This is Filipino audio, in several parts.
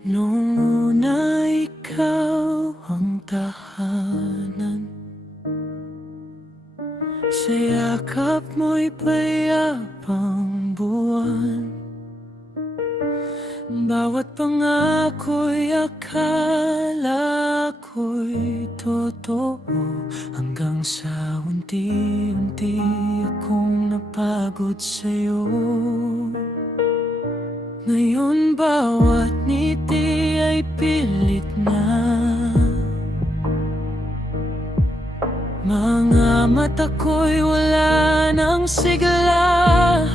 Nung una ikaw ang tahanan, sa yakap mo'y payapang buwan. Bawat pangako'y akala ko'y totoo, hanggang sa unti-unti akong napagod sa'yo. Ngayon bawat ngiti ay pilit na, mga mata ko'y wala ng sigla.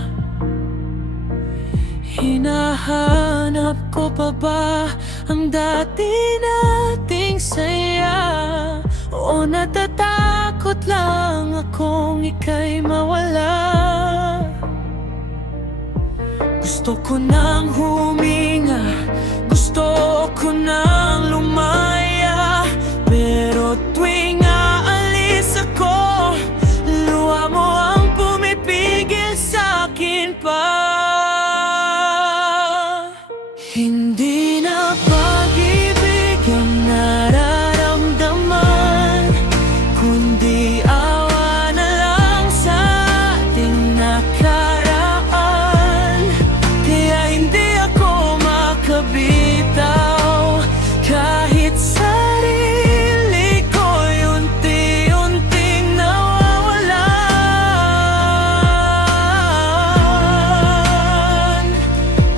Hinahanap ko pa ba ang dati nating saya? O natatakot lang akong ika'y mawala? Gusto ko nang huminga, gusto ko nang lumaya, pero tuwing aalis ako, luha mo ang pumipigil sa'kin pa. Hindi na pag-ibig ang nararamdaman, kundi awa na lang sa ating nakaraan. Kaya hindi ako makabitaw, kahit sarili ko'y unti-unting nawawalan.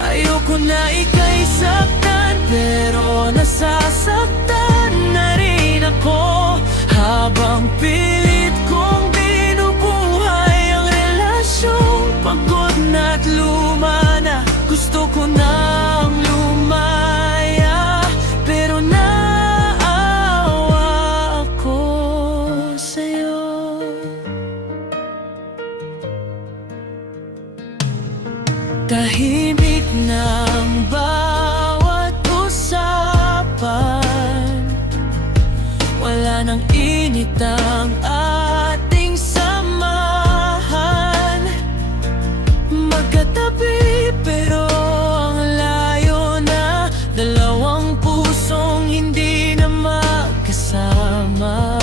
Ayoko na ika'y saktan, pero nasasaktan na rin ako, habang pilit kong binubuhay ang relasyong pagod na't luma na. Gusto ko nang lumaya, pero naawa ako sa'yo. Tahimik ng bawat usapan, wala nang init ang ating samahan. Magkatabi pero ang layo na, dalawang pusong hindi na magkasama.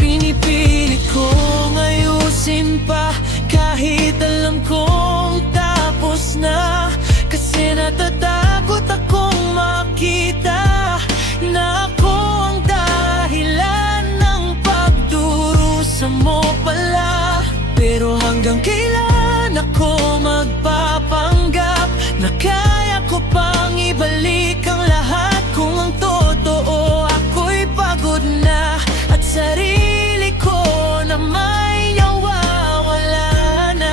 Pinipilit kong ayusin pa, kahit alam kong tapos na, kasi natatakot akong makita na ako ang dahilan ng pagdurusa mo pala. Pero hanggang kailan ako magpapanggap na kaya ko pang ibalik ang lahat, kung ang totoo ako'y pagod na, at sarili ko na may nawawala na.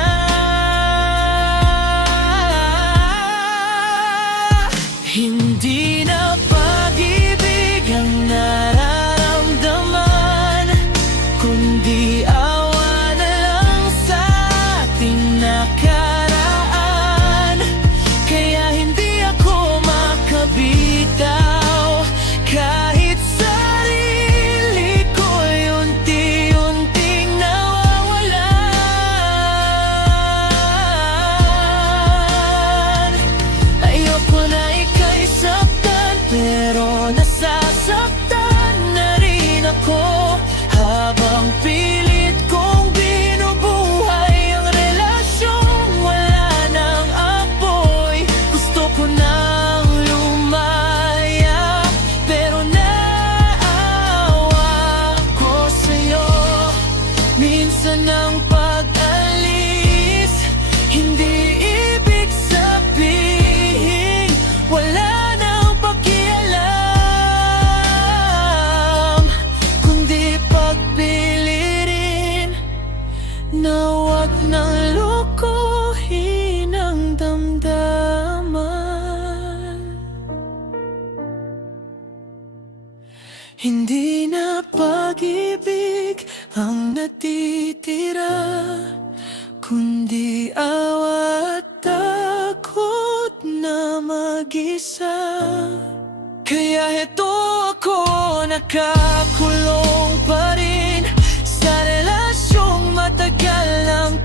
Hindi na pag-ibig ang nararamdaman, kundi awa na lang sa ating nakaraan. Kaya hindi ako makabitaw, kahit sarili ko'y unti-unting nawawalan. Ayoko na ika'y saktan, pero nasasaktan na rin ako, habang pilit kong binubuhay ang relasyong wala ng apoy. Gusto ko nang lumaya, pero naawa ko sa'yo. Minsan ang pag-alis, hindi ibig sabihin wala nang pakialam, kundi pagpili rin na huwag nang lukuhin ang damdaman. Hindi na pag-ibig ang natitira, kundi awa at takot na mag-isa. Kaya heto ako, nakakulong pa rin sa relasyong matagal nang